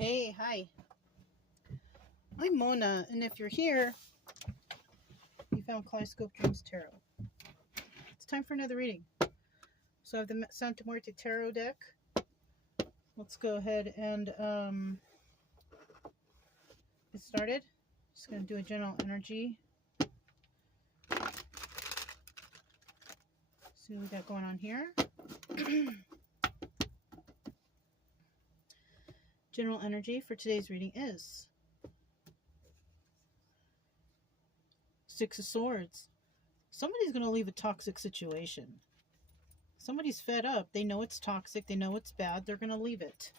Hey, hi. I'm Mona, and if you're here, you found Kaleidoscope Dreams Tarot. It's time for another reading. So I have the Santa Muerte Tarot deck. Let's go ahead and get started. Just going to do a general energy. See what we got going on here. General energy for today's reading is Six of Swords. Somebody's going to leave a toxic situation. Somebody's fed up. They know it's toxic. They know it's bad. They're going to leave it,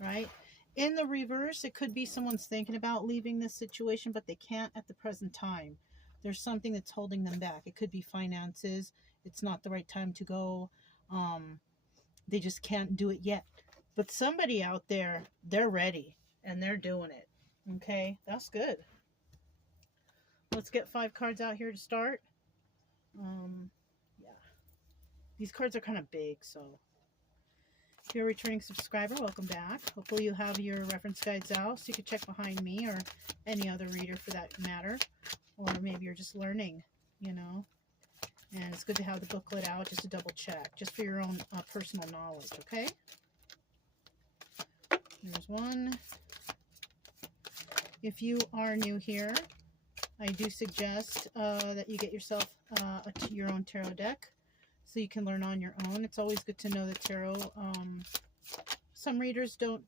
right? In the reverse, it could be someone's thinking about leaving this situation, but they can't at the present time. There's something that's holding them back. It could be finances. It's not the right time to go. They just can't do it yet. But somebody out there, they're ready and they're doing it. Okay, that's good. Let's get 5 cards out here to start. Yeah. These cards are kind of big, so if you're a returning subscriber, welcome back. Hopefully you have your reference guides out so you can check behind me or any other reader for that matter. Or maybe you're just learning, you know. And it's good to have the booklet out just to double check, just for your own personal knowledge, okay? There's one. If you are new here, I do suggest that you get yourself your own tarot deck so you can learn on your own. It's always good to know the tarot. Some readers don't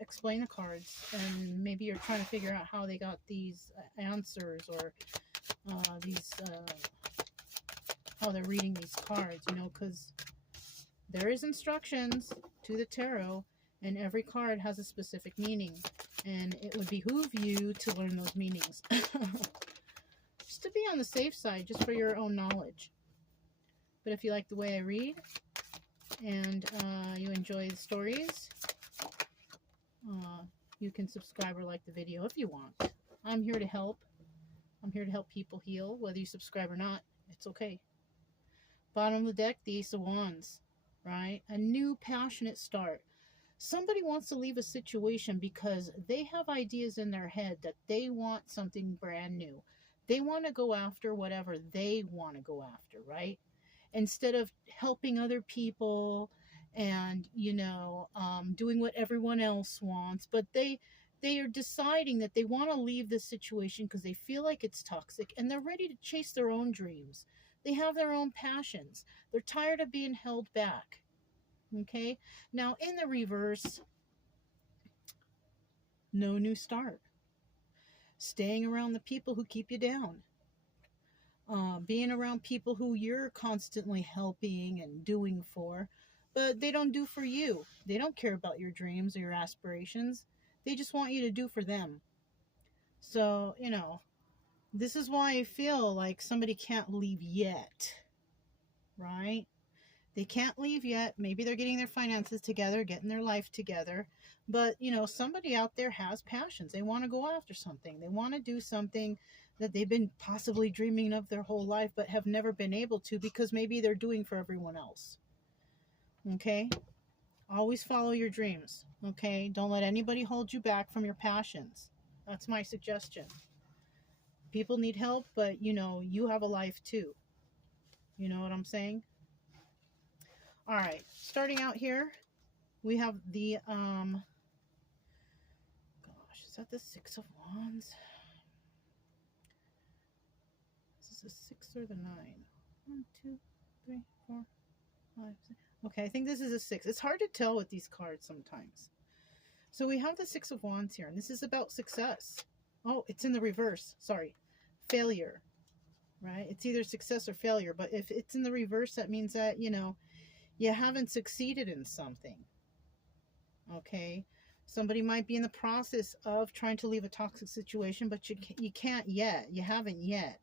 explain the cards, and maybe you're trying to figure out how they got these answers or how they're reading these cards, you know, because there is instructions to the tarot, and every card has a specific meaning, and it would behoove you to learn those meanings. Just to be on the safe side, just for your own knowledge. But if you like the way I read, and you enjoy the stories, you can subscribe or like the video if you want. I'm here to help. I'm here to help people heal. Whether you subscribe or not, it's okay. Bottom of the deck, the Ace of Wands, right? A new passionate start. Somebody wants to leave a situation because they have ideas in their head that they want something brand new. They want to go after whatever they want to go after, right? Instead of helping other people and, you know, doing what everyone else wants. But they are deciding that they want to leave this situation because they feel like it's toxic, and they're ready to chase their own dreams. They have their own passions. They're tired of being held back. Okay? Now, in the reverse, no new start. Staying around the people who keep you down. Being around people who you're constantly helping and doing for, but they don't do for you. They don't care about your dreams or your aspirations. They just want you to do for them. So, you know, this is why I feel like somebody can't leave yet, right? They can't leave yet. Maybe they're getting their finances together, getting their life together. But, you know, somebody out there has passions. They want to go after something. They want to do something that they've been possibly dreaming of their whole life, but have never been able to because maybe they're doing for everyone else. Okay? Always follow your dreams. Okay? Don't let anybody hold you back from your passions. That's my suggestion. People need help, but, you know, you have a life too. You know what I'm saying? All right, starting out here, we have the, gosh, is that the Six of Wands? Is this the 6 or the 9? 1, 2, 3, 4, 5, 6. Okay, I think this is a 6. It's hard to tell with these cards sometimes. So we have the 6 of Wands here, and this is about success. Oh, it's in the reverse. Sorry. Failure, right? It's either success or failure, but if it's in the reverse, that means that, you know, you haven't succeeded in something. Okay? Somebody might be in the process of trying to leave a toxic situation, but you can't yet. You haven't yet.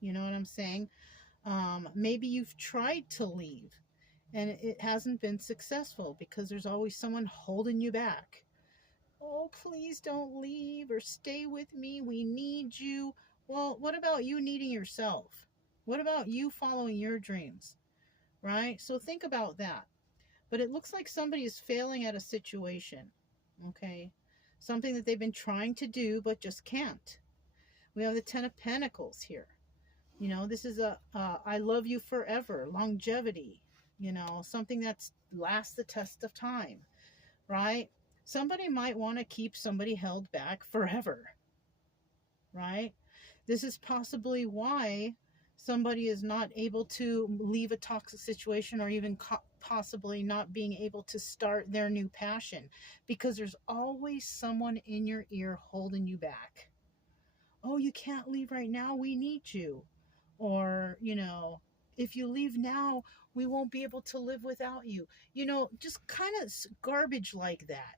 You know what I'm saying? Maybe you've tried to leave and it hasn't been successful because there's always someone holding you back. Oh, please don't leave or stay with me. We need you. Well, what about you needing yourself? What about you following your dreams? Right? So think about that. But it looks like somebody is failing at a situation. Okay, something that they've been trying to do but just can't. We have the Ten of Pentacles here. You know, this is a I love you forever, longevity, you know, something that's lasts the test of time, right? Somebody might want to keep somebody held back forever, right? This is possibly why somebody is not able to leave a toxic situation, or even possibly not being able to start their new passion, because there's always someone in your ear holding you back. Oh, you can't leave right now, we need you. Or, you know, if you leave now, we won't be able to live without you. You know, just kind of garbage like that.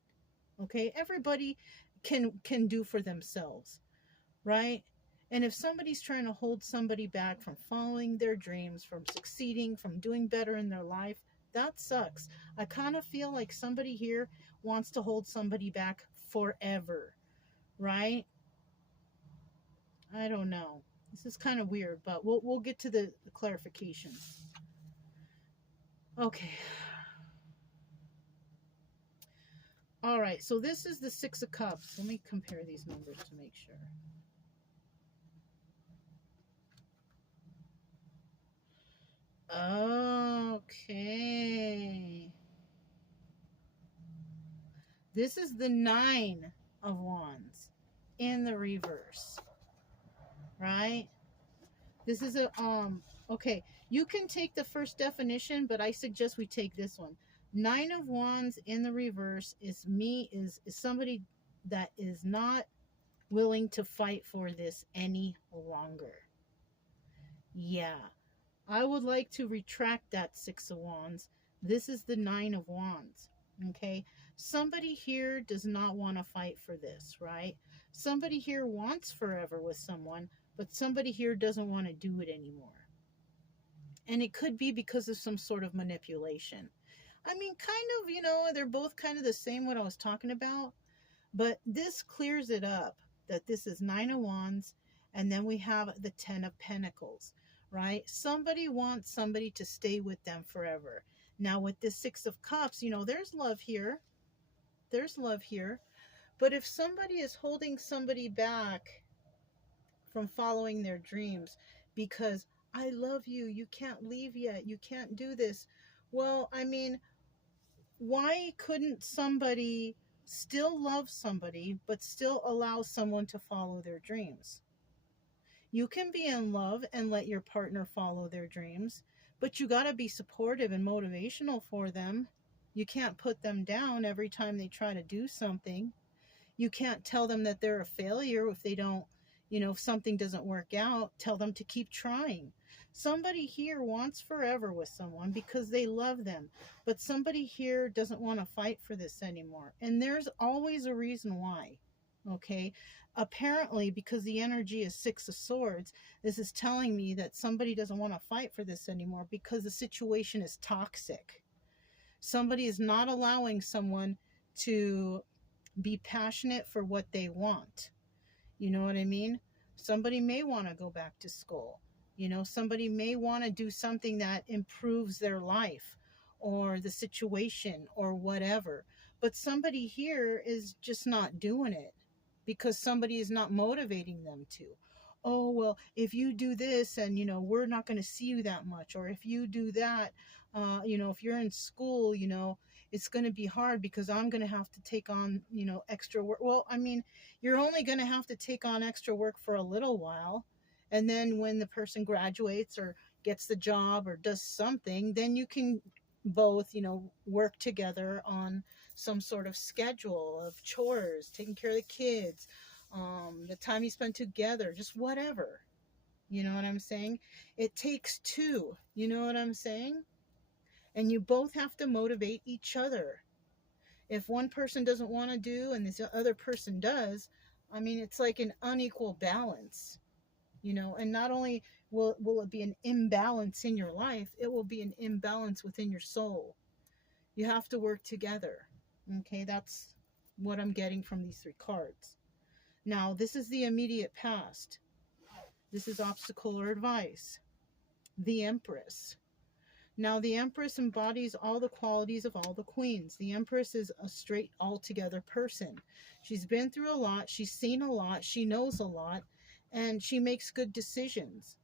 Okay, everybody can do for themselves, right? And if somebody's trying to hold somebody back from following their dreams, from succeeding, from doing better in their life, that sucks. I kind of feel like somebody here wants to hold somebody back forever, right? I don't know. This is kind of weird, but we'll get to the clarification. Okay. All right, so this is the Six of Cups. Let me compare these numbers to make sure. Okay. This is the Nine of Wands in the reverse, right? This is a okay, you can take the first definition, but I suggest we take this one. Nine of Wands in the reverse is somebody that is not willing to fight for this any longer. Yeah, I would like to retract that Six of Wands. This is the Nine of Wands. Okay, somebody here does not want to fight for this, right? Somebody here wants forever with someone, but somebody here doesn't want to do it anymore. And it could be because of some sort of manipulation. I mean, kind of, you know, they're both kind of the same, what I was talking about. But this clears it up that this is Nine of Wands, and then we have the Ten of Pentacles, right? Somebody wants somebody to stay with them forever. Now, with this Six of Cups, you know, there's love here. There's love here. But if somebody is holding somebody back from following their dreams because I love you, you can't leave yet, you can't do this. Well, I mean, why couldn't somebody still love somebody but still allow someone to follow their dreams? You can be in love and let your partner follow their dreams, but you got to be supportive and motivational for them. You can't put them down every time they try to do something. You can't tell them that they're a failure if they don't, you know, if something doesn't work out. Tell them to keep trying. Somebody here wants forever with someone because they love them, but somebody here doesn't want to fight for this anymore. And there's always a reason why. Okay, apparently, because the energy is Six of Swords, this is telling me that somebody doesn't want to fight for this anymore because the situation is toxic. Somebody is not allowing someone to be passionate for what they want. You know what I mean? Somebody may want to go back to school. You know, somebody may want to do something that improves their life or the situation or whatever. But somebody here is just not doing it because somebody is not motivating them to. Oh, well, if you do this and, you know, we're not going to see you that much. Or if you do that, you know, if you're in school, you know, it's going to be hard because I'm going to have to take on, you know, extra work. Well, I mean, you're only going to have to take on extra work for a little while. And then when the person graduates or gets the job or does something, then you can both, you know, work together on some sort of schedule of chores, taking care of the kids, the time you spend together, just whatever. You know what I'm saying? It takes two. You know what I'm saying? And you both have to motivate each other. If one person doesn't want to do and this other person does, I mean, it's like an unequal balance, you know. And not only will it be an imbalance in your life, it will be an imbalance within your soul. You have to work together. Okay, that's what I'm getting from these three cards. Now, this is the immediate past. This is obstacle or advice. The Empress. Now, the Empress embodies all the qualities of all the queens. The Empress is a straight, altogether person. She's been through a lot. She's seen a lot. She knows a lot. And she makes good decisions.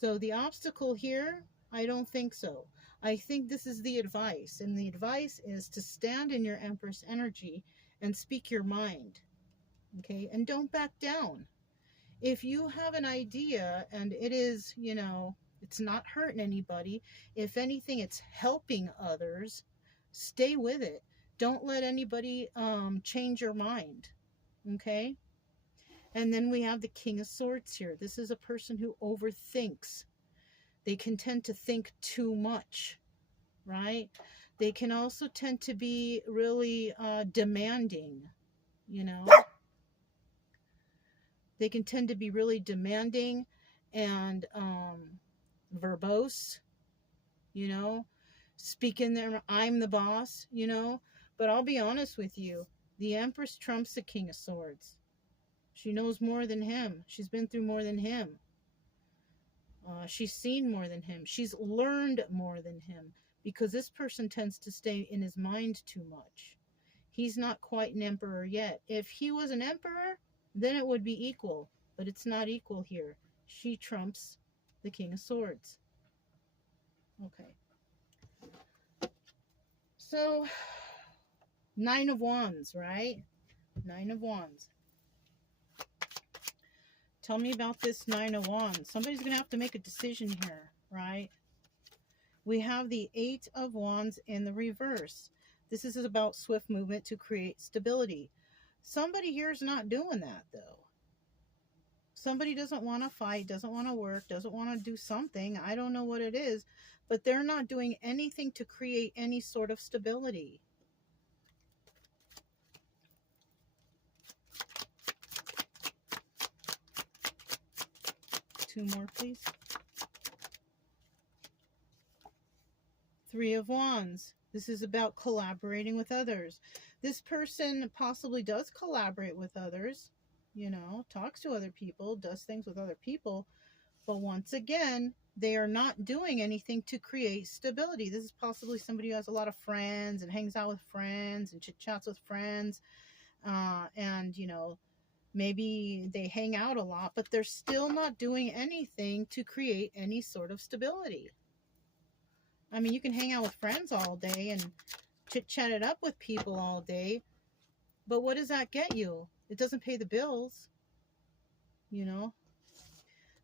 So the obstacle here, I don't think so. I think this is the advice. And the advice is to stand in your Empress energy and speak your mind. Okay? And don't back down. If you have an idea and it is, you know, it's not hurting anybody, if anything, it's helping others, stay with it. Don't let anybody change your mind. Okay? And then we have the King of Swords here. This is a person who overthinks. They can tend to think too much, right? They can also tend to be really demanding, you know. They can tend to be really demanding and verbose, you know, speaking there, I'm the boss, you know. But I'll be honest with you, the Empress trumps the King of Swords. She knows more than him. She's been through more than him. She's seen more than him. She's learned more than him, because this person tends to stay in his mind too much. He's not quite an emperor yet. If he was an emperor, then it would be equal, but it's not equal here. She trumps the King of Swords. Okay. So, Nine of Wands, right? Nine of Wands. Tell me about this Nine of Wands. Somebody's going to have to make a decision here, right? We have the Eight of Wands in the reverse. This is about swift movement to create stability. Somebody here is not doing that, though. Somebody doesn't want to fight, doesn't want to work, doesn't want to do something. I don't know what it is, but they're not doing anything to create any sort of stability. Two more, please. Three of Wands. This is about collaborating with others. This person possibly does collaborate with others, you know, talks to other people, does things with other people, but once again, they are not doing anything to create stability. This is possibly somebody who has a lot of friends and hangs out with friends and chit-chats with friends, and, you know, maybe they hang out a lot, but they're still not doing anything to create any sort of stability. I mean, you can hang out with friends all day and chit-chat it up with people all day, but what does that get you? It doesn't pay the bills, you know?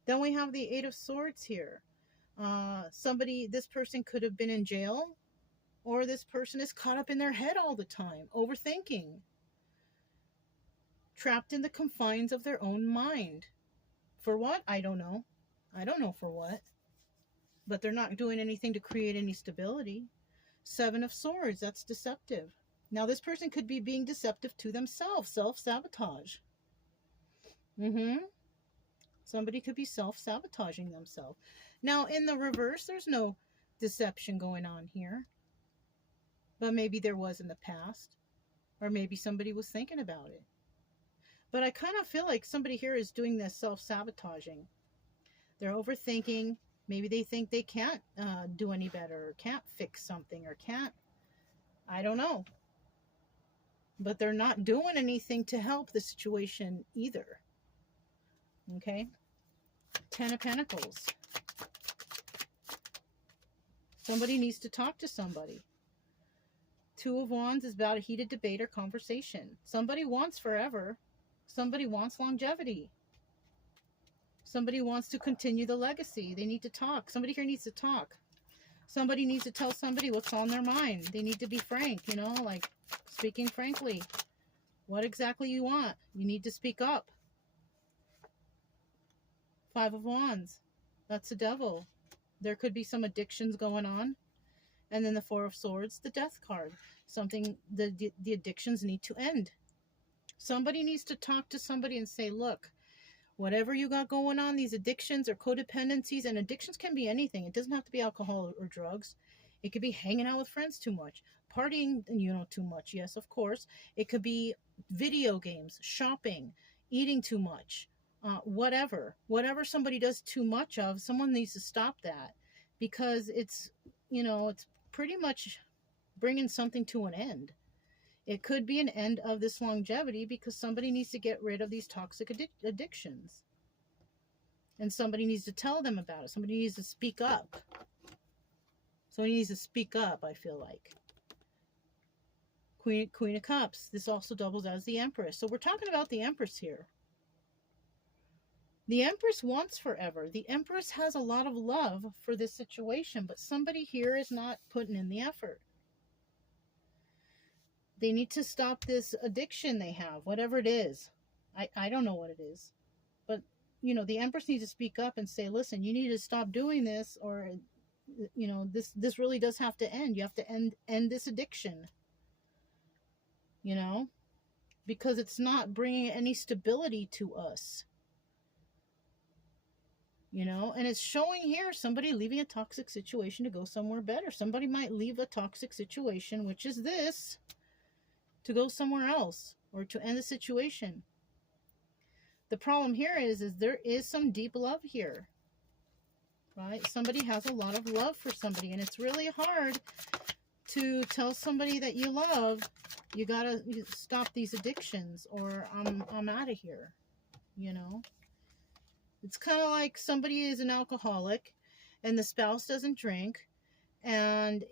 Then we have the Eight of Swords here. This person could have been in jail, or this person is caught up in their head all the time, overthinking, trapped in the confines of their own mind. For what? I don't know. I don't know for what. But they're not doing anything to create any stability. Seven of Swords, that's deceptive. Now, this person could be being deceptive to themselves, self-sabotage. Somebody could be self-sabotaging themselves. Now, in the reverse, there's no deception going on here. But maybe there was in the past. Or maybe somebody was thinking about it. But I kind of feel like somebody here is doing this self-sabotaging. They're overthinking. Maybe they think they can't do any better, or can't fix something, or can't, I don't know. But they're not doing anything to help the situation either. Okay? Ten of Pentacles. Somebody needs to talk to somebody. Two of Wands is about a heated debate or conversation. Somebody wants forever. Somebody wants longevity. Somebody wants to continue the legacy. They need to talk. Somebody here needs to talk. Somebody needs to tell somebody what's on their mind. They need to be frank, you know, like speaking frankly. What exactly you want? You need to speak up. Five of Wands. That's the devil. There could be some addictions going on. And then the Four of Swords, the Death card. Something, the addictions need to end. Somebody needs to talk to somebody and say, look, whatever you got going on, these addictions or codependencies, and addictions can be anything. It doesn't have to be alcohol or drugs. It could be hanging out with friends too much, partying, you know, too much. Yes, of course. It could be video games, shopping, eating too much, whatever somebody does too much of, someone needs to stop that, because it's it's pretty much bringing something to an end. It could be an end of this longevity because somebody needs to get rid of these toxic addictions. And somebody needs to tell them about it. Somebody needs to speak up. Somebody needs to speak up, I feel like. Queen of Cups. This also doubles as the Empress. So we're talking about the Empress here. The Empress wants forever. The Empress has a lot of love for this situation, but somebody here is not putting in the effort. They need to stop this addiction they have, whatever it is. I don't know what it is. But, the Empress needs to speak up and say, listen, you need to stop doing this, or, this really does have to end. You have to end this addiction. Because it's not bringing any stability to us. And it's showing here somebody leaving a toxic situation to go somewhere better. Somebody might leave a toxic situation, which is this, to go somewhere else or to end the situation. The problem here is there is some deep love here, right? Somebody has a lot of love for somebody, and it's really hard to tell somebody that you love, you gotta stop these addictions, or I'm out of here. It's kind of like somebody is an alcoholic and the spouse doesn't drink, and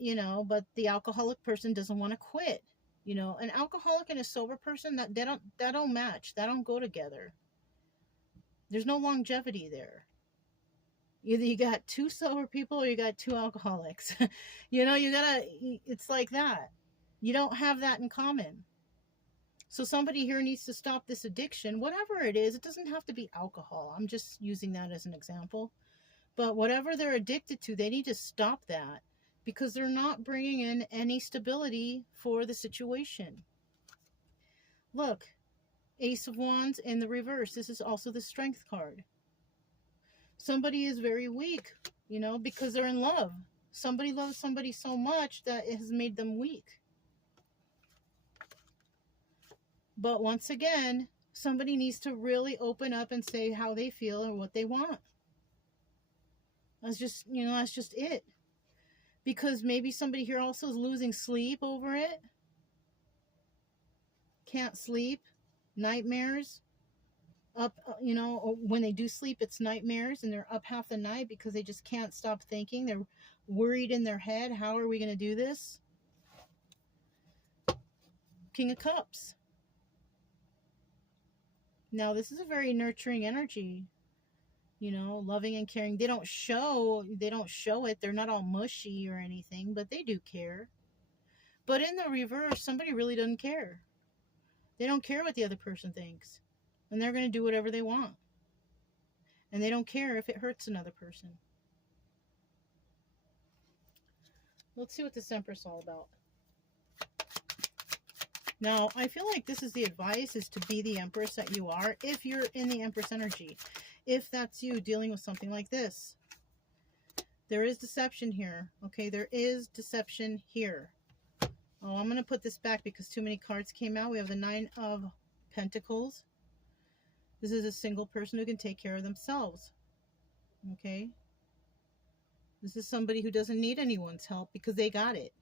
but the alcoholic person doesn't want to quit. An alcoholic and a sober person, that don't match. That don't go together. There's no longevity there. Either you got two sober people or you got two alcoholics. It's like that. You don't have that in common. So somebody here needs to stop this addiction, whatever it is. It doesn't have to be alcohol. I'm just using that as an example. But whatever they're addicted to, they need to stop that because they're not bringing in any stability for the situation. Look, Ace of Wands in the reverse. This is also the Strength card. Somebody is very weak, because they're in love. Somebody loves somebody so much that it has made them weak. But once again, somebody needs to really open up and say how they feel and what they want. That's just it. Because maybe somebody here also is losing sleep over it. Can't sleep. Nightmares. Up, when they do sleep, it's nightmares, and they're up half the night because they just can't stop thinking. They're worried in their head. How are we going to do this? King of Cups. Now, this is a very nurturing energy, loving and caring. They don't show it. They're not all mushy or anything, but they do care. But in the reverse, somebody really doesn't care. They don't care what the other person thinks. And they're going to do whatever they want. And they don't care if it hurts another person. Let's see what this Empress is all about. Now, I feel like this is the advice, is to be the Empress that you are if you're in the Empress energy. If that's you dealing with something like this. There is deception here. Okay, there is deception here. Oh, I'm going to put this back because too many cards came out. We have the Nine of Pentacles. This is a single person who can take care of themselves. Okay? This is somebody who doesn't need anyone's help because they got it.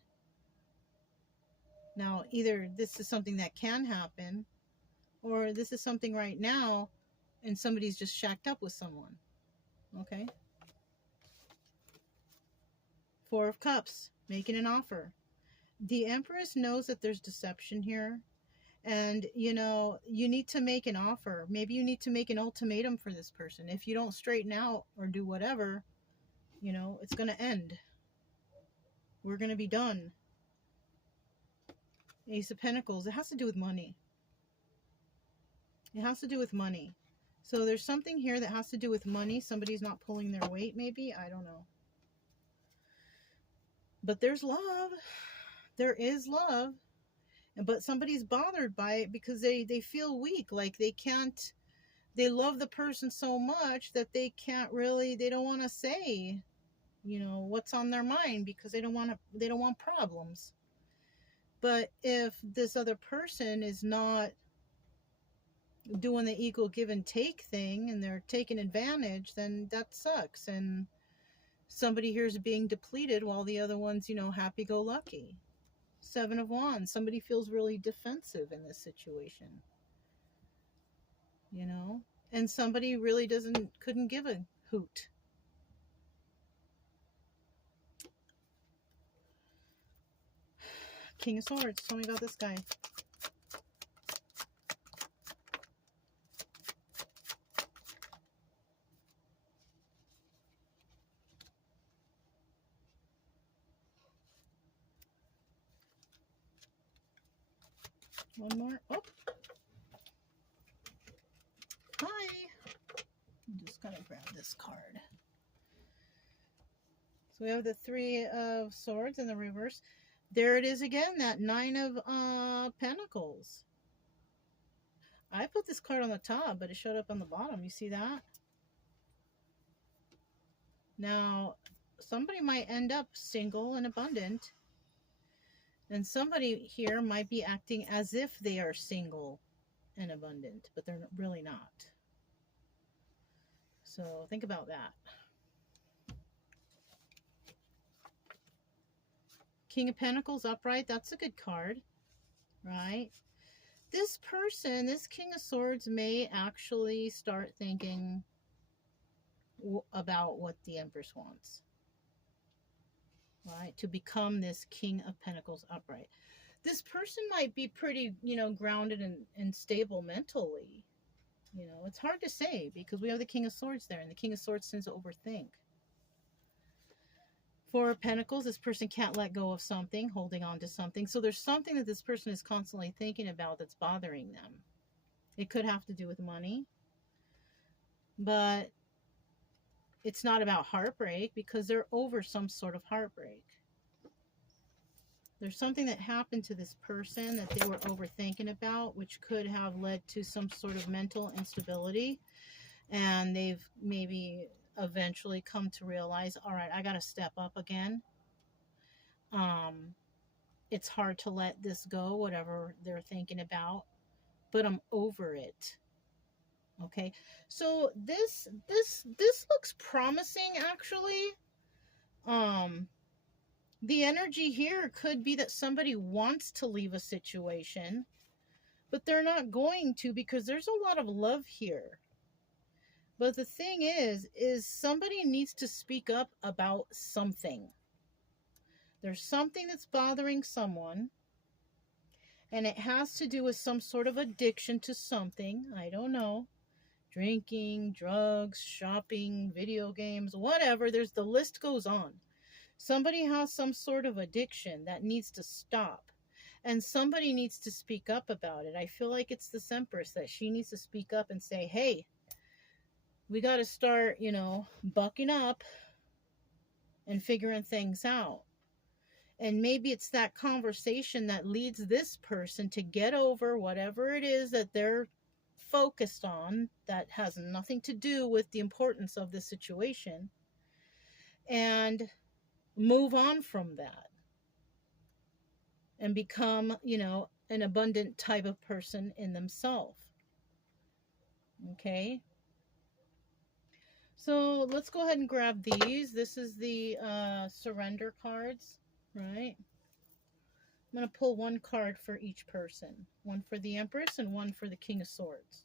Now, either this is something that can happen, or this is something right now and somebody's just shacked up with someone. Okay? Four of Cups, making an offer. The Empress knows that there's deception here. And, you need to make an offer. Maybe you need to make an ultimatum for this person. If you don't straighten out or do whatever, it's going to end. We're going to be done. Ace of Pentacles. It has to do with money. It has to do with money. So there's something here that has to do with money. Somebody's not pulling their weight, maybe. I don't know. But there's love. There is love. But somebody's bothered by it because they feel weak. Like they love the person so much that they don't want to say, what's on their mind because they don't want problems. But if this other person is not doing the equal give and take thing and they're taking advantage, then that sucks. And Somebody here is being depleted while the other one's, you know, happy-go-lucky. Seven of Wands. Somebody feels really defensive in this situation. You know? And somebody really couldn't give a hoot. King of Swords. Tell me about this guy. One more. Oh. Hi. I'm just going to grab this card. So we have the Three of Swords in the reverse. There it is again, that Nine of Pentacles. I put this card on the top, but it showed up on the bottom. You see that? Now, somebody might end up single and abundant. And somebody here might be acting as if they are single and abundant, but they're really not. So think about that. King of Pentacles upright, that's a good card, right? This person, this King of Swords, may actually start thinking about what the Empress wants, right? To become this King of Pentacles upright. This person might be pretty, you know, grounded and stable mentally. You know, it's hard to say because we have the King of Swords there, and the King of Swords tends to overthink. Four of Pentacles, this person can't let go of something, holding on to something. So there's something that this person is constantly thinking about that's bothering them. It could have to do with money, but it's not about heartbreak because they're over some sort of heartbreak. There's something that happened to this person that they were overthinking about, which could have led to some sort of mental instability. And they've maybe eventually come to realize, all right, I got to step up again. It's hard to let this go, whatever they're thinking about, but I'm over it. Okay, so this looks promising, actually. The energy here could be that somebody wants to leave a situation, but they're not going to because there's a lot of love here. But the thing is somebody needs to speak up about something. There's something that's bothering someone, and it has to do with some sort of addiction to something. I don't know. Drinking, drugs, shopping, video games, whatever. The list goes on. Somebody has some sort of addiction that needs to stop. And somebody needs to speak up about it. I feel like it's this Empress that she needs to speak up and say, hey, we got to start, you know, bucking up and figuring things out. And maybe it's that conversation that leads this person to get over whatever it is that they're focused on that has nothing to do with the importance of the situation, and move on from that and become, you know, an abundant type of person in themselves. Okay. So let's go ahead and grab these. This is the surrender cards, right? I'm going to pull one card for each person. One for the Empress and one for the King of Swords.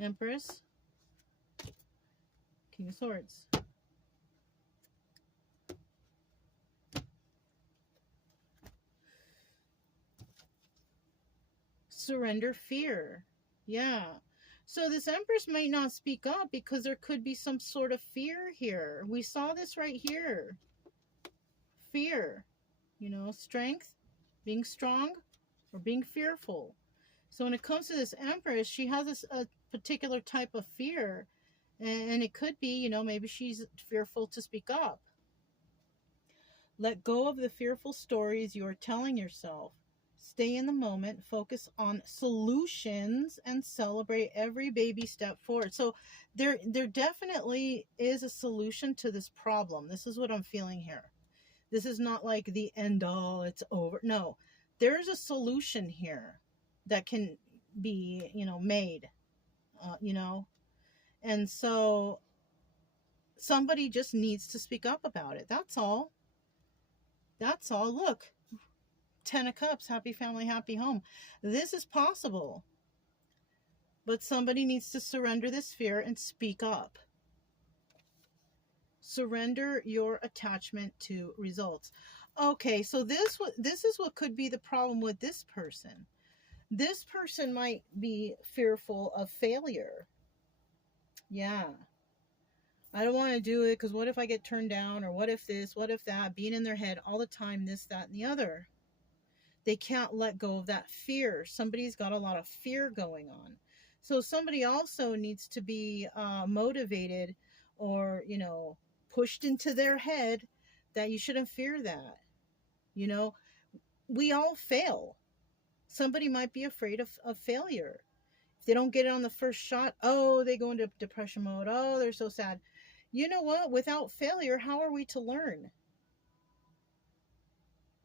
Empress, King of Swords. Surrender fear. Yeah. So this Empress might not speak up because there could be some sort of fear here. We saw this right here. Fear. You know, strength, being strong, or being fearful. So when it comes to this Empress, she has a particular type of fear. And it could be, you know, maybe she's fearful to speak up. Let go of the fearful stories you are telling yourself. Stay in the moment, focus on solutions, and celebrate every baby step forward. So there definitely is a solution to this problem. This is what I'm feeling here. This is not like the end all, it's over. No, there's a solution here that can be, made, and so somebody just needs to speak up about it. That's all. That's all. Look, 10 of Cups, happy family, happy home. This is possible. But somebody needs to surrender this fear and speak up. Surrender your attachment to results. Okay, so this is what could be the problem with this person. This person might be fearful of failure. Yeah. I don't want to do it because what if I get turned down, or what if this, what if that, being in their head all the time, this, that, and the other. They can't let go of that fear. Somebody's got a lot of fear going on. So somebody also needs to be motivated, or, pushed into their head that you shouldn't fear that. We all fail. Somebody might be afraid of failure. If they don't get it on the first shot, oh, they go into depression mode. Oh, they're so sad. You know what? Without failure, how are we to learn?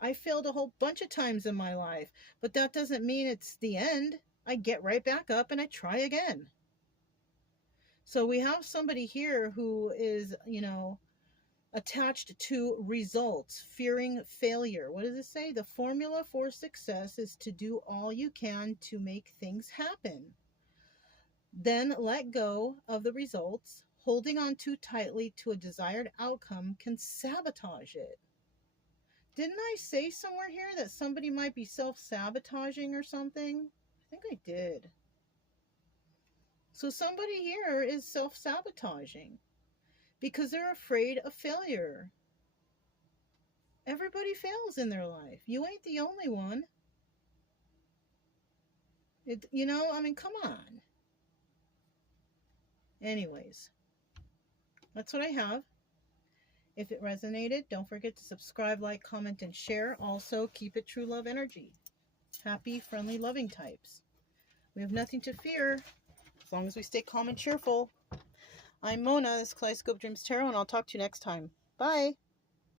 I failed a whole bunch of times in my life, but that doesn't mean it's the end. I get right back up and I try again. So we have somebody here who is, attached to results, fearing failure. What does it say? The formula for success is to do all you can to make things happen. Then let go of the results. Holding on too tightly to a desired outcome can sabotage it. Didn't I say somewhere here that somebody might be self-sabotaging or something? I think I did. So somebody here is self-sabotaging because they're afraid of failure. Everybody fails in their life. You ain't the only one. Come on. Anyways, that's what I have. If it resonated, don't forget to subscribe, like, comment, and share. Also, keep it true love energy. Happy, friendly, loving types. We have nothing to fear as long as we stay calm and cheerful. I'm Mona. This is Kaleidoscope Dreams Tarot, and I'll talk to you next time. Bye.